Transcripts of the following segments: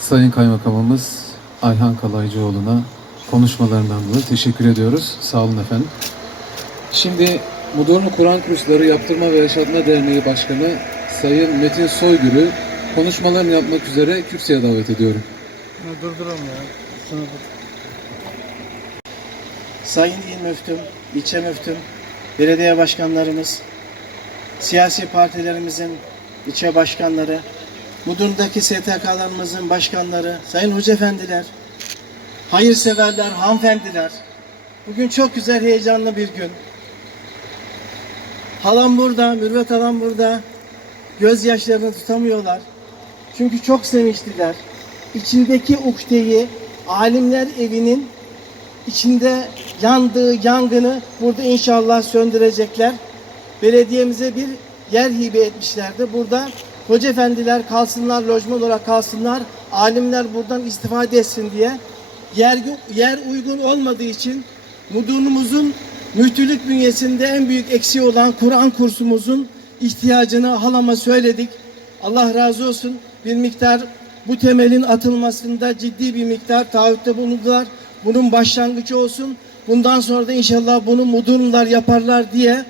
Sayın Kaymakamımız Ayhan Kalaycıoğlu'na konuşmalarından dolayı teşekkür ediyoruz. Sağ olun efendim. Şimdi Mudurnu Kur'an Kursları Yaptırma ve Yaşatma Derneği Başkanı Sayın Metin Soygül'ü konuşmalarını yapmak üzere kürsüye davet ediyorum. Ya durduram ya. Şunu dur. Sayın İl Müftüm, ilçe müftüm, belediye başkanlarımız, siyasi partilerimizin ilçe başkanları, Mudurnu'daki STK'larımızın başkanları, sayın hocaefendiler, hayırseverler, hanımefendiler. Bugün çok güzel, heyecanlı bir gün. Halam burada, Mürvet halam burada. Gözyaşlarını tutamıyorlar. Çünkü çok sevinçliler. İçindeki ukdeyi alimler evinin içinde yandığı yangını burada inşallah söndürecekler. Belediyemize bir yer hibe etmişlerdi. Burada hoca efendiler kalsınlar, lojman olarak kalsınlar. Alimler buradan istifade etsin diye. Yer, yer uygun olmadığı için Mudurnumuzun müftülük bünyesinde en büyük eksiği olan Kur'an kursumuzun ihtiyacını halama söyledik. Allah razı olsun bir miktar bu temelin atılmasında ciddi bir miktar taahhütte bulundular. Bunun başlangıcı olsun. Bundan sonra da inşallah bunu mudurnular yaparlar diye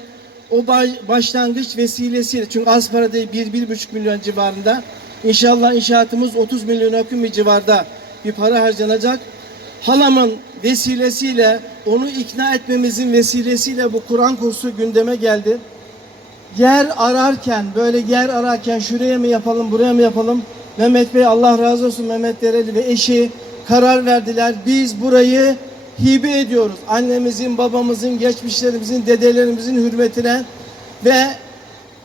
o baş- başlangıç vesilesiyle çünkü az para değil 1-1,5 milyon civarında. İnşallah inşaatımız 30 milyon akım bir civarda bir para harcanacak. Halamın vesilesiyle onu ikna etmemizin vesilesiyle bu Kur'an kursu gündeme geldi. Yer ararken böyle yer ararken şuraya mı yapalım buraya mı yapalım? Mehmet Bey Allah razı olsun Mehmet Dereli ve eşi karar verdiler. Biz burayı hibe ediyoruz annemizin babamızın geçmişlerimizin dedelerimizin hürmetine ve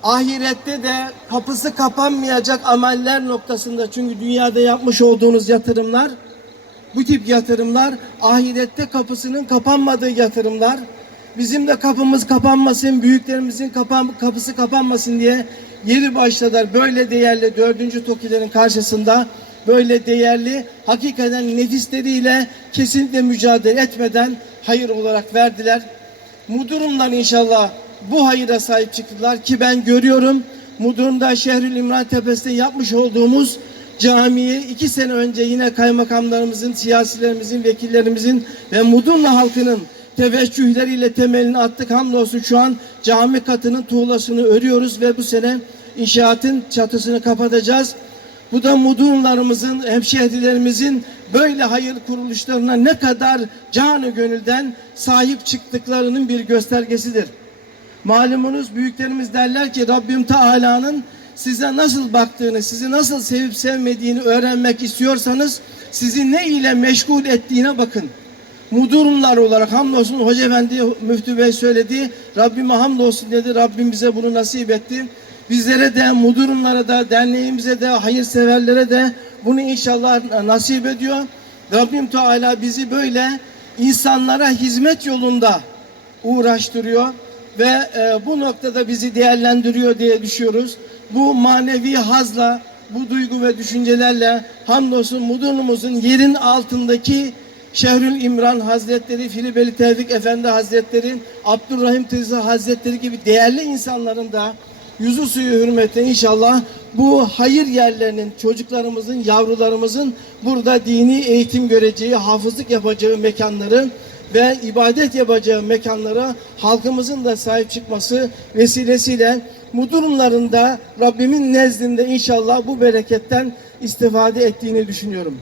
ahirette de kapısı kapanmayacak ameller noktasında çünkü dünyada yapmış olduğunuz yatırımlar bu tip yatırımlar ahirette kapısının kapanmadığı yatırımlar. Bizim de kapımız kapanmasın, büyüklerimizin kapan, kapısı kapanmasın diye yeri başladılar. Böyle değerli dördüncü TOKİ'lerin karşısında böyle değerli hakikaten nefisleriyle kesinlikle mücadele etmeden hayır olarak verdiler. Mudurumlar inşallah bu hayıra sahip çıktılar ki ben görüyorum Mudurum'da Şehrül İmran Tepesi'nde yapmış olduğumuz camiyi iki sene önce yine kaymakamlarımızın, siyasilerimizin, vekillerimizin ve Mudurnu halkının teveccühleriyle temelini attık. Hamdolsun şu an cami katının tuğlasını örüyoruz ve bu sene inşaatın çatısını kapatacağız. Bu da mudurlarımızın, hemşehrilerimizin böyle hayır kuruluşlarına ne kadar canı gönülden sahip çıktıklarının bir göstergesidir. Malumunuz büyüklerimiz derler ki Rabbim Teala'nın size nasıl baktığını, sizi nasıl sevip sevmediğini öğrenmek istiyorsanız sizi ne ile meşgul ettiğine bakın. Mudurumlar olarak hamdolsun Hoca Efendi Müftü Bey söyledi. Rabbime hamdolsun dedi. Rabbim bize bunu nasip etti. Bizlere de, mudurumlara da, derneğimize de, hayırseverlere de bunu inşallah nasip ediyor. Rabbim Teala bizi böyle insanlara hizmet yolunda uğraştırıyor ve e, bu noktada bizi değerlendiriyor diye düşüyoruz. Bu manevi hazla, bu duygu ve düşüncelerle hamdolsun Mudurnumuzun yerin altındaki Şehrül İmran Hazretleri, Filibeli Tevfik Efendi Hazretleri, Abdurrahim Teyze Hazretleri gibi değerli insanların da yüzü suyu hürmetine inşallah bu hayır yerlerinin, çocuklarımızın, yavrularımızın burada dini eğitim göreceği, hafızlık yapacağı mekanları ve ibadet yapacağı mekanlara halkımızın da sahip çıkması vesilesiyle bu durumlarında Rabbimin nezdinde inşallah bu bereketten istifade ettiğini düşünüyorum.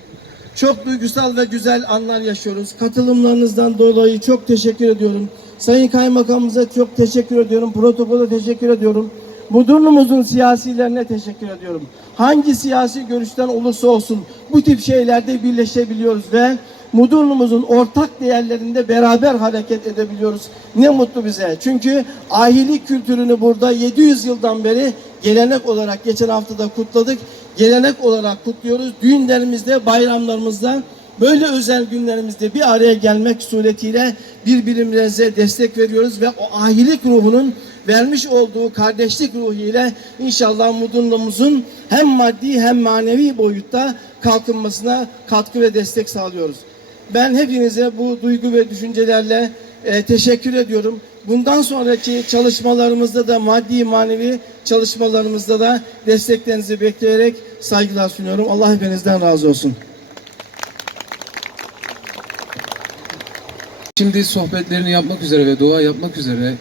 Çok duygusal ve güzel anlar yaşıyoruz. Katılımlarınızdan dolayı çok teşekkür ediyorum. Sayın Kaymakamımıza çok teşekkür ediyorum. Protokola teşekkür ediyorum. Mudurnumuzun siyasilerine teşekkür ediyorum. Hangi siyasi görüşten olursa olsun bu tip şeylerde birleşebiliyoruz ve Mudurnumuzun ortak değerlerinde beraber hareket edebiliyoruz. Ne mutlu bize. Çünkü ahilik kültürünü burada 700 yıldan beri gelenek olarak geçen hafta da kutladık. Gelenek olarak kutluyoruz. Düğünlerimizde, bayramlarımızda böyle özel günlerimizde bir araya gelmek suretiyle birbirimize destek veriyoruz ve o ahilik ruhunun vermiş olduğu kardeşlik ruhu ile inşallah Mudurnu'muzun hem maddi hem manevi boyutta kalkınmasına katkı ve destek sağlıyoruz. Ben hepinize bu duygu ve düşüncelerle e, teşekkür ediyorum. Bundan sonraki çalışmalarımızda da maddi manevi çalışmalarımızda da desteklerinizi bekleyerek saygılar sunuyorum. Allah hepinizden razı olsun. Şimdi sohbetlerini yapmak üzere ve dua yapmak üzere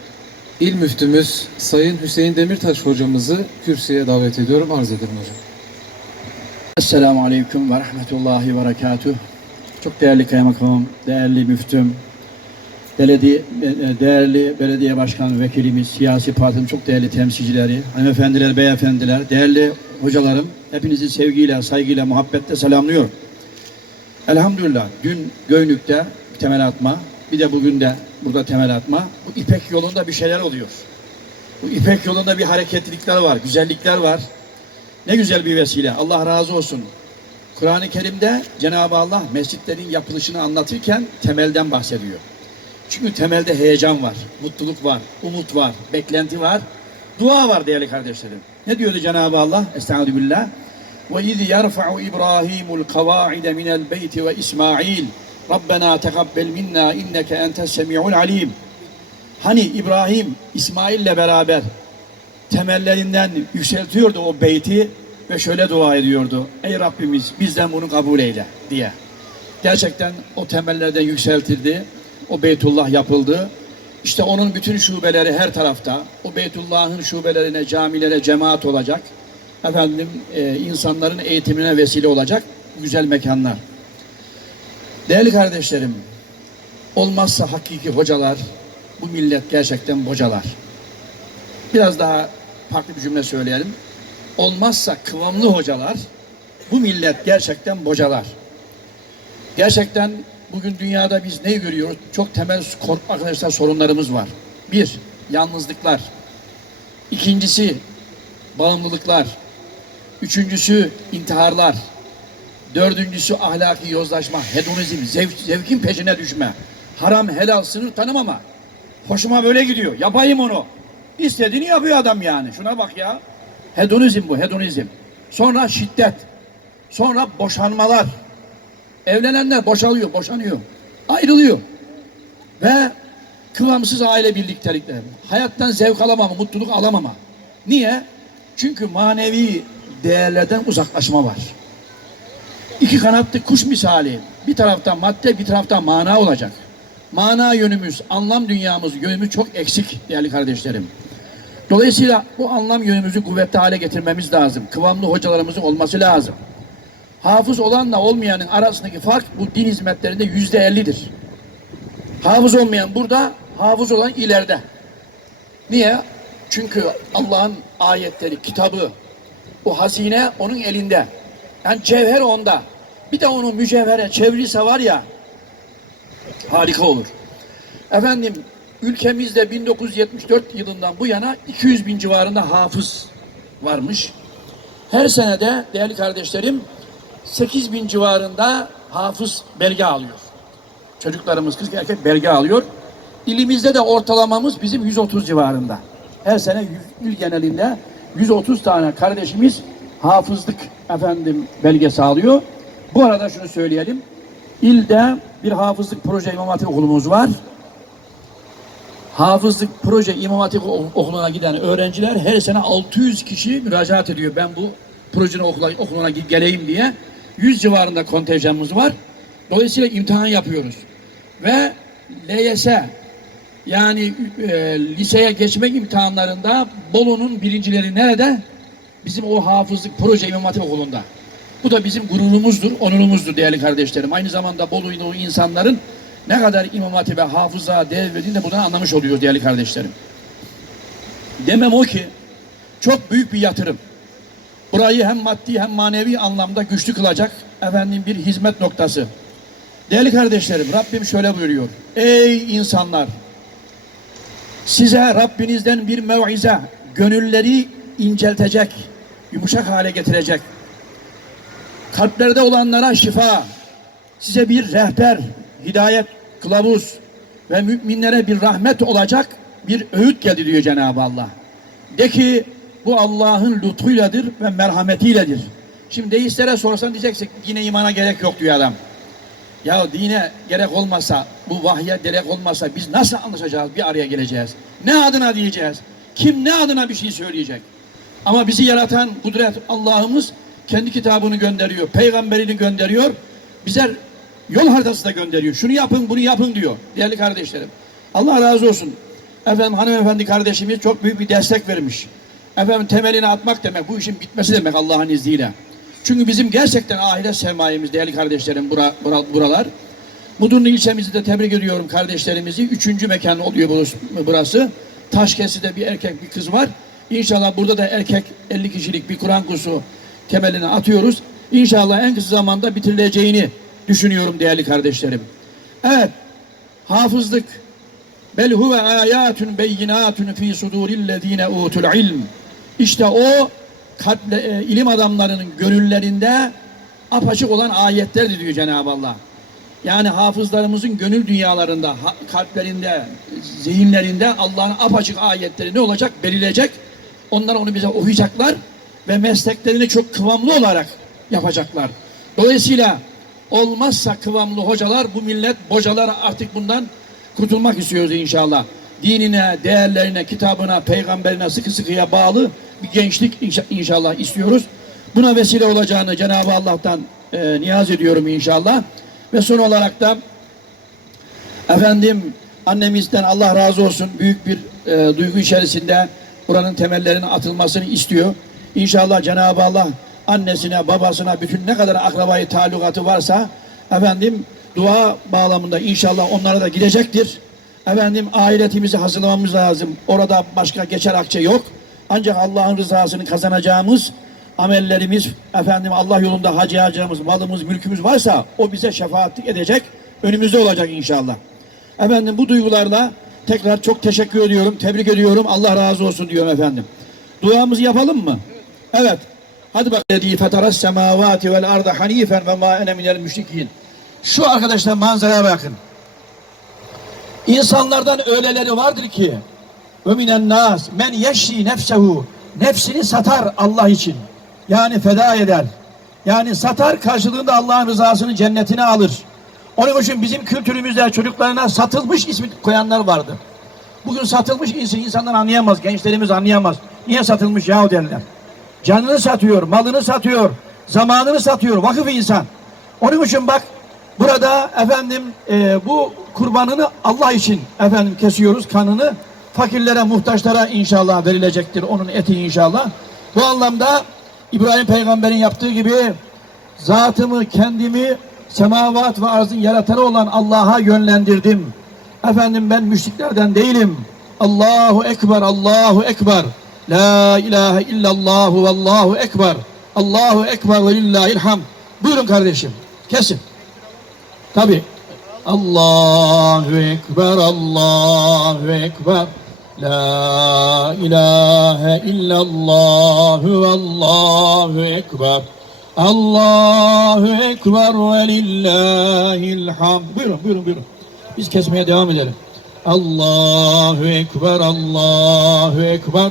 İl Müftümüz Sayın Hüseyin Demirtaş hocamızı kürsüye davet ediyorum. Arz ederim hocam. Esselamu Aleyküm ve Rahmetullahi ve Berekatuh. Çok değerli kaymakamım, değerli müftüm, belediye, değerli belediye başkan vekilimiz, siyasi partinin çok değerli temsilcileri, hanımefendiler, beyefendiler, değerli hocalarım, hepinizi sevgiyle, saygıyla, muhabbetle selamlıyorum. Elhamdülillah dün Göynük'te temel atma, bir de bugün de burada temel atma. Bu İpek yolunda bir şeyler oluyor. Bu İpek yolunda bir hareketlilikler var, güzellikler var. Ne güzel bir vesile. Allah razı olsun. Kur'an-ı Kerim'de Cenab-ı Allah mescitlerin yapılışını anlatırken temelden bahsediyor. Çünkü temelde heyecan var, mutluluk var, umut var, beklenti var, dua var değerli kardeşlerim. Ne diyordu Cenab-ı Allah? Estağfirullah. Ve iz yerfa'u İbrahimul kavaide minel beyti ve İsmail. Rabbena tekabbel minna inneke entes semi'ul alim. Hani İbrahim İsmail'le beraber temellerinden yükseltiyordu o beyti ve şöyle dua ediyordu. Ey Rabbimiz bizden bunu kabul eyle diye. Gerçekten o temellerden yükseltildi. O Beytullah yapıldı. İşte onun bütün şubeleri her tarafta. O Beytullah'ın şubelerine, camilere cemaat olacak. Efendim e, insanların eğitimine vesile olacak güzel mekanlar. Değerli kardeşlerim, olmazsa hakiki hocalar, bu millet gerçekten bocalar. Biraz daha farklı bir cümle söyleyelim. Olmazsa kıvamlı hocalar, bu millet gerçekten bocalar. Gerçekten bugün dünyada biz ne görüyoruz? Çok temel arkadaşlar sorunlarımız var. Bir, yalnızlıklar. İkincisi, bağımlılıklar. Üçüncüsü, intiharlar. Dördüncüsü, ahlaki yozlaşma, hedonizm, zevk, zevkin peşine düşme. Haram, helal, sınır tanımama. Hoşuma böyle gidiyor. Yapayım onu. İstediğini yapıyor adam yani. Şuna bak ya. Hedonizm bu, hedonizm. Sonra şiddet. Sonra boşanmalar. Evlenenler boşalıyor, boşanıyor. Ayrılıyor. Ve kıvamsız aile birliktelikleri. Hayattan zevk alamama, mutluluk alamama. Niye? Çünkü manevi değerlerden uzaklaşma var. İki kanatlı kuş misali. Bir taraftan madde, bir taraftan mana olacak. Mana yönümüz, anlam dünyamız, yönümüz çok eksik değerli kardeşlerim. Dolayısıyla bu anlam yönümüzü kuvvetli hale getirmemiz lazım. Kıvamlı hocalarımızın olması lazım. Hafız olanla olmayanın arasındaki fark bu din hizmetlerinde yüzde ellidir. Hafız olmayan burada, hafız olan ileride. Niye? Çünkü Allah'ın ayetleri, kitabı, o hazine onun elinde. Yani cevher onda. Bir de onu mücevhere çevirirse var ya, harika olur. Efendim ülkemizde 1974 yılından bu yana 200 bin civarında hafız varmış. Her senede değerli kardeşlerim 8 bin civarında hafız belge alıyor. Çocuklarımız kız erkek belge alıyor. İlimizde de ortalamamız bizim 130 civarında. Her sene il genelinde 130 tane kardeşimiz hafızlık efendim belgesi alıyor. Bu arada şunu söyleyelim. İlde bir hafızlık proje imam hatip okulumuz var. Hafızlık proje imam hatip okuluna giden öğrenciler her sene 600 kişi müracaat ediyor. Ben bu projenin okula, okuluna geleyim diye. 100 civarında kontenjanımız var. Dolayısıyla imtihan yapıyoruz. Ve LYS yani e, liseye geçmek imtihanlarında Bolu'nun birincileri nerede? Bizim o hafızlık proje İmam Hatip Okulu'nda. Bu da bizim gururumuzdur, onurumuzdur değerli kardeşlerim. Aynı zamanda Bolu'yu insanların ne kadar İmam Hatip'e, hafıza değer verdiğini de buradan anlamış oluyor değerli kardeşlerim. Demem o ki çok büyük bir yatırım. Burayı hem maddi hem manevi anlamda güçlü kılacak efendim bir hizmet noktası. Değerli kardeşlerim Rabbim şöyle buyuruyor. Ey insanlar size Rabbinizden bir mev'ize gönülleri inceltecek, yumuşak hale getirecek. Kalplerde olanlara şifa, size bir rehber, hidayet, kılavuz ve müminlere bir rahmet olacak bir öğüt geldi diyor Cenab-ı Allah. De ki bu Allah'ın lütfuyladır ve merhametiyledir. Şimdi deislere sorsan diyeceksin yine imana gerek yok diyor adam. Ya dine gerek olmasa, bu vahye gerek olmasa biz nasıl anlaşacağız, bir araya geleceğiz? Ne adına diyeceğiz? Kim ne adına bir şey söyleyecek? Ama bizi yaratan kudret Allah'ımız kendi kitabını gönderiyor, peygamberini gönderiyor. Bize yol haritası da gönderiyor. Şunu yapın, bunu yapın diyor değerli kardeşlerim. Allah razı olsun. Efendim hanımefendi kardeşimiz çok büyük bir destek vermiş. Efendim temelini atmak demek, bu işin bitmesi demek Allah'ın izniyle. Çünkü bizim gerçekten ahiret sermayemiz değerli kardeşlerim bura, bura- buralar. Mudurnu ilçemizi de tebrik ediyorum kardeşlerimizi. Üçüncü mekan oluyor burası. Taşkesi'de bir erkek bir kız var. İnşallah burada da erkek 50 kişilik bir Kur'an kursu temelini atıyoruz. İnşallah en kısa zamanda bitirileceğini düşünüyorum değerli kardeşlerim. Evet, hafızlık bel huve ayatun beyinatun fi sudurillezine utul ilm. İşte o kalple, e, ilim adamlarının gönüllerinde apaçık olan ayetlerdir diyor Cenab-ı Allah. Yani hafızlarımızın gönül dünyalarında, kalplerinde, zihinlerinde Allah'ın apaçık ayetleri ne olacak? Belirleyecek. Onlar onu bize okuyacaklar ve mesleklerini çok kıvamlı olarak yapacaklar. Dolayısıyla olmazsa kıvamlı hocalar bu millet bocalar artık bundan kurtulmak istiyoruz inşallah. Dinine, değerlerine, kitabına, peygamberine sıkı sıkıya bağlı bir gençlik inşa- inşallah istiyoruz. Buna vesile olacağını Cenab-ı Allah'tan e, niyaz ediyorum inşallah. Ve son olarak da efendim annemizden Allah razı olsun büyük bir e, duygu içerisinde buranın temellerinin atılmasını istiyor. İnşallah Cenab-ı Allah annesine, babasına, bütün ne kadar akrabayı talukatı varsa efendim dua bağlamında inşallah onlara da gidecektir. Efendim ahiretimizi hazırlamamız lazım. Orada başka geçer akçe yok. Ancak Allah'ın rızasını kazanacağımız amellerimiz, efendim Allah yolunda harcayacağımız malımız, mülkümüz varsa o bize şefaatlik edecek, önümüzde olacak inşallah. Efendim bu duygularla tekrar çok teşekkür ediyorum, tebrik ediyorum. Allah razı olsun diyorum efendim. Duamızı yapalım mı? Evet. Hadi bak. Lezî fetaras semâvâti vel arda hanifen ve mâ ene minel müşrikîn. Şu arkadaşlar manzaraya bakın. İnsanlardan öyleleri vardır ki ve nas men yeşri nefsehu nefsini satar Allah için. Yani feda eder. Yani satar karşılığında Allah'ın rızasını cennetine alır. Onun için bizim kültürümüzde çocuklarına satılmış ismi koyanlar vardı. Bugün satılmış insan insanlar anlayamaz, gençlerimiz anlayamaz. Niye satılmış yahu derler. Canını satıyor, malını satıyor, zamanını satıyor, vakıf insan. Onun için bak burada efendim e, bu kurbanını Allah için efendim kesiyoruz kanını. Fakirlere, muhtaçlara inşallah verilecektir onun eti inşallah. Bu anlamda İbrahim peygamberin yaptığı gibi zatımı, kendimi semavat ve arzın yaratanı olan Allah'a yönlendirdim. Efendim ben müşriklerden değilim. Allahu Ekber, Allahu Ekber. La ilahe illallah ve Allahu Ekber. Allahu Ekber ve lillahil hamd. Buyurun kardeşim. Kesin. Tabi. Allahu Ekber, Allahu Ekber. La ilahe illallah ve Allahu Ekber. Allahu Ekber ve lillahil hamd. Buyurun, buyurun, buyurun. Biz kesmeye devam edelim. Allahu Ekber, Allahu Ekber.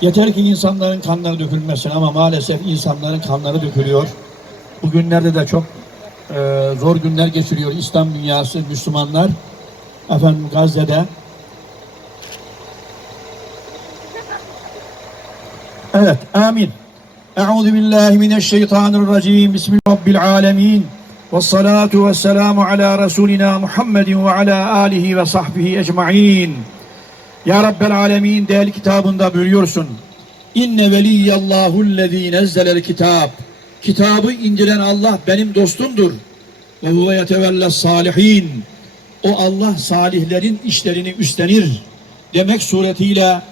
Yeter ki insanların kanları dökülmesin ama maalesef insanların kanları dökülüyor. Bugünlerde de çok e, zor günler geçiriyor İslam dünyası, Müslümanlar. Efendim Gazze'de. Evet, amin. Euzu billahi mineşşeytanirracim. Bismillahirrahmanirrahim. Ve salatu ve selamu ala Resulina Muhammedin ve ala alihi ve sahbihi ecma'in. Ya Rabbel Alemin değerli kitabında buyuruyorsun. İnne veliyyallahu lezî nezzelel kitab. Kitabı indiren Allah benim dostumdur. Ve huve yetevelle salihin. O Allah salihlerin işlerini üstlenir. Demek suretiyle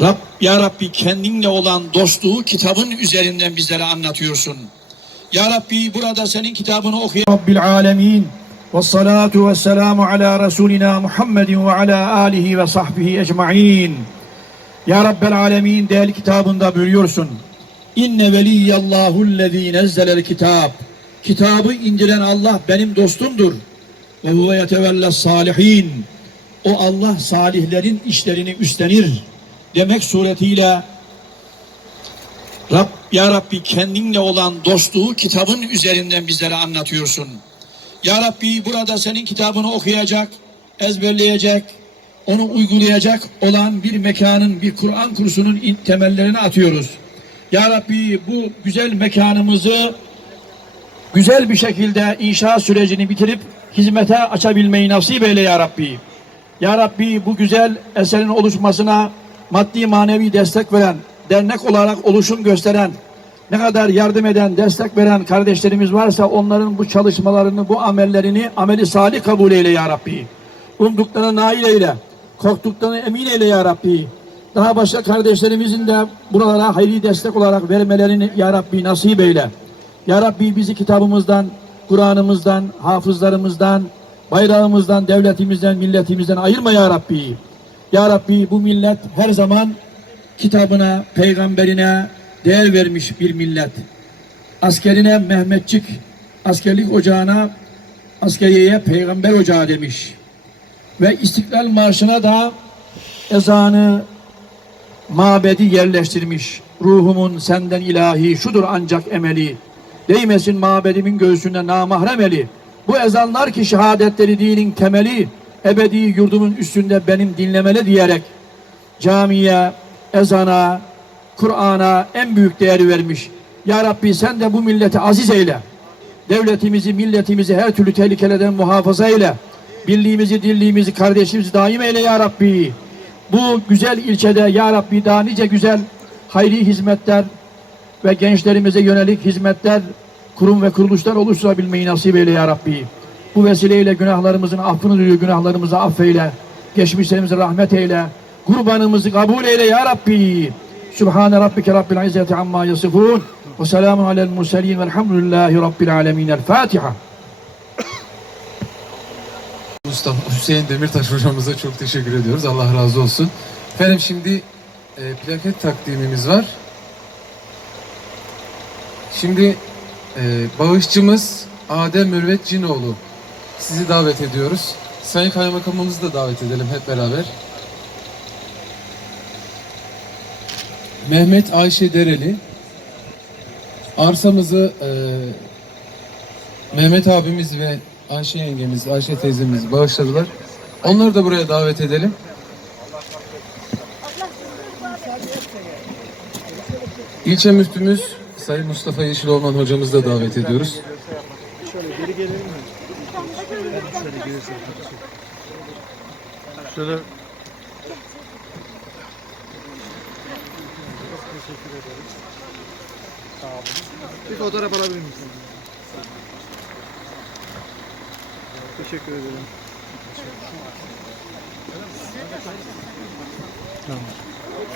Rab, Ya Rabbi kendinle olan dostluğu kitabın üzerinden bizlere anlatıyorsun. Ya Rabbi burada senin kitabını okuyan Rabbil alemin. Ve salatu ve selamu ala Resulina Muhammedin ve sahbihi ecma'in. Ya Rabbel alemin değerli kitabında buyuruyorsun. İnne veliyyallahu lezî nezzelel kitab. Kitabı indiren Allah benim dostumdur. Ve huve yetevelle salihin. O Allah salihlerin işlerini üstlenir. Demek suretiyle Rab, Ya Rabbi kendinle olan dostluğu kitabın üzerinden bizlere anlatıyorsun. Ya Rabbi burada senin kitabını okuyacak, ezberleyecek, onu uygulayacak olan bir mekanın, bir Kur'an kursunun in- temellerini atıyoruz. Ya Rabbi bu güzel mekanımızı güzel bir şekilde inşa sürecini bitirip hizmete açabilmeyi nasip eyle Ya Rabbi. Ya Rabbi bu güzel eserin oluşmasına maddi manevi destek veren, dernek olarak oluşum gösteren, ne kadar yardım eden, destek veren kardeşlerimiz varsa onların bu çalışmalarını, bu amellerini ameli salih kabul eyle Ya Rabbi. Umduklarına nail eyle, korktuklarına emin eyle Ya Rabbi. Daha başka kardeşlerimizin de buralara hayri destek olarak vermelerini Ya Rabbi nasip eyle. Ya Rabbi bizi kitabımızdan, Kur'an'ımızdan, hafızlarımızdan, bayrağımızdan, devletimizden, milletimizden ayırma Ya Rabbi. Ya Rabbi bu millet her zaman kitabına, peygamberine değer vermiş bir millet. Askerine Mehmetçik, askerlik ocağına, askeriyeye peygamber ocağı demiş. Ve İstiklal Marşı'na da ezanı, mabedi yerleştirmiş. Ruhumun senden ilahi şudur ancak emeli. Değmesin mabedimin göğsünde namahrem eli. Bu ezanlar ki şehadetleri dinin temeli. Ebedi yurdumun üstünde benim dinlemeli diyerek camiye, ezana, Kur'an'a en büyük değeri vermiş. Ya Rabbi sen de bu milleti aziz eyle. Devletimizi, milletimizi her türlü tehlikelerden muhafaza eyle. Birliğimizi, dirliğimizi, kardeşimizi daim eyle ya Rabbi. Bu güzel ilçede ya Rabbi daha nice güzel hayri hizmetler ve gençlerimize yönelik hizmetler, kurum ve kuruluşlar oluşturabilmeyi nasip eyle ya Rabbi. Bu vesileyle günahlarımızın affını duyuyor, günahlarımızı affeyle. Geçmişlerimize rahmet eyle. Kurbanımızı kabul eyle ya Rabbi. Sübhane Rabbike Rabbil İzzeti amma yasifun. Ve selamun alel murselin velhamdülillahi Rabbil alemin. El Fatiha. Mustafa Hüseyin Demirtaş hocamıza çok teşekkür ediyoruz. Allah razı olsun. Efendim şimdi e, plaket takdimimiz var. Şimdi e, bağışçımız Adem Mürvet Cinoğlu. Sizi davet ediyoruz. Sayın Kaymakamımızı da davet edelim hep beraber. Mehmet Ayşe Dereli. Arsamızı e, Mehmet abimiz ve Ayşe yengemiz, Ayşe teyzemiz bağışladılar. Onları da buraya davet edelim. İlçe müftümüz Sayın Mustafa Yeşilorman hocamızı da davet ediyoruz. Şöyle Bir fotoğraf alabilir misin? Teşekkür ederim. Tamam.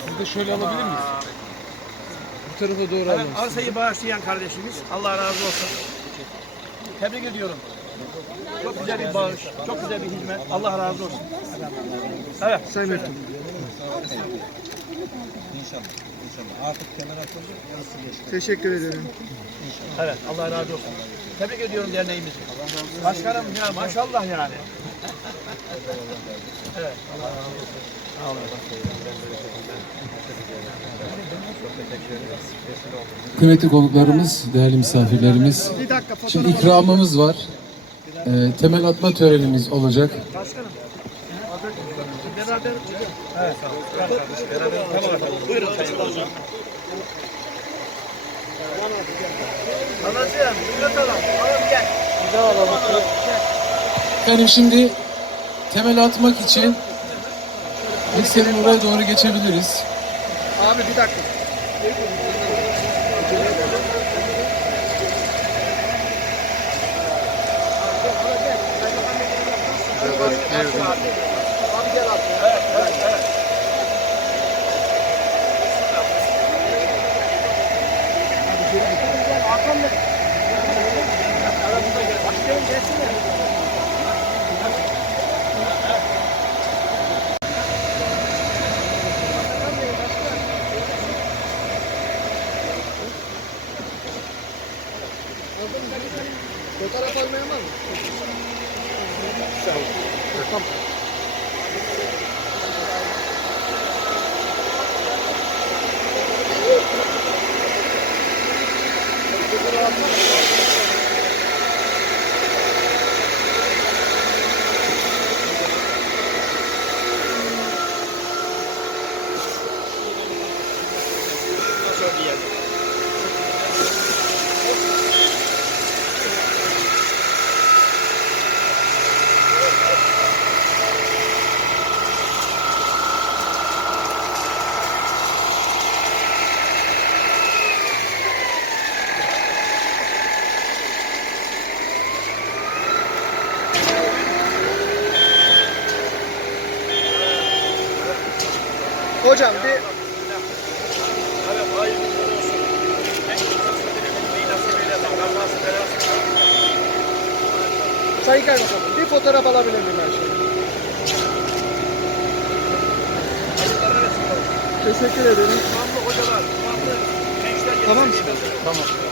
Siz de şöyle alabilir miyiz? Bu tarafa doğru alalım. Arsayı bağışlayan kardeşimiz Allah razı olsun. Tebrik ediyorum. Çok güzel bir bağış, çok güzel bir hizmet. Allah razı olsun. Evet. Sayın Müftüm. Teşekkür ederim. Evet, Allah razı olsun. Tebrik ediyorum derneğimizi. Başkanım ya maşallah yani. evet, Allah razı olsun. Sağ olun. Kıymetli konuklarımız, değerli misafirlerimiz. Şimdi ikramımız var. Ee, temel atma törenimiz olacak. Başkanım. Beraber Evet, beraber. Tamam efendim. Buyurun Sayın Başkanım. Anacığım, ücret alalım. Alalım gel. Efendim şimdi temel atmak için listenin oraya doğru geçebiliriz. Abi bir dakika. Sayın Kaymakam bir fotoğraf alabilir miyim her şeyi? Teşekkür ederim. Tamam mı? Tamam.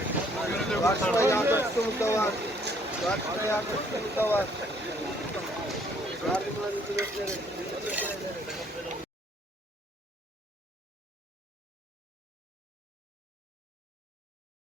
Давай.